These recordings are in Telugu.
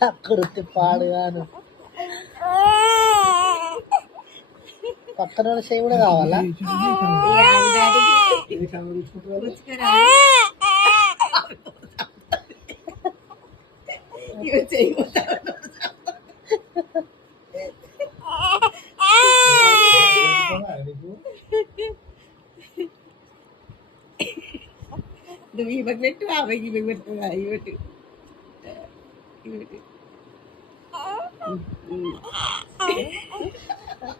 కక్కుర్తి పాడుగాను. పక్కన చేయి కూడా కావాలా? నువ్వు ఇవ్వకు పెట్టు, ఆమెకి ఇవ్వకు పెట్టు, ఇవ్వటు ఇవ్వటు.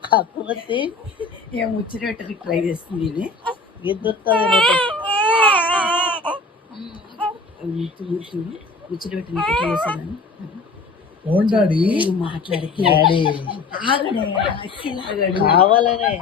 కాకపోతే ఏం ముచ్చట పెట్టడానికి ట్రై చేస్తుంది. ముచ్చట పెట్టడానికి ట్రై చేస్తాను. మాట్లాడి కావాలనే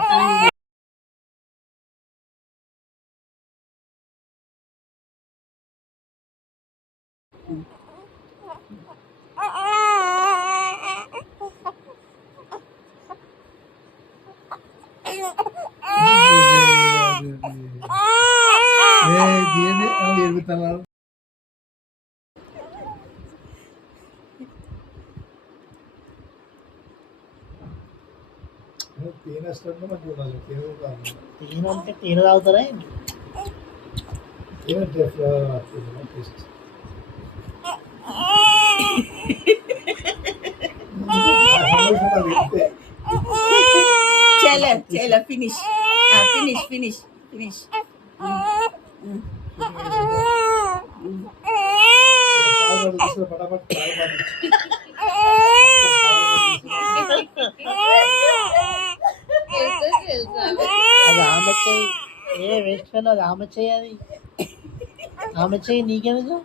తేనంటే తేనె తాగుతారా? చలో చలో ఫినిష్ ఫినిష్ ఫినిష్ ఫినిష్. అది ఆమె చెయ్యి. ఏ వేస్ట్ ఫెలో, అది ఆమె చెయ్యి. అది ఆమె చెయ్యి నీకెందుకు?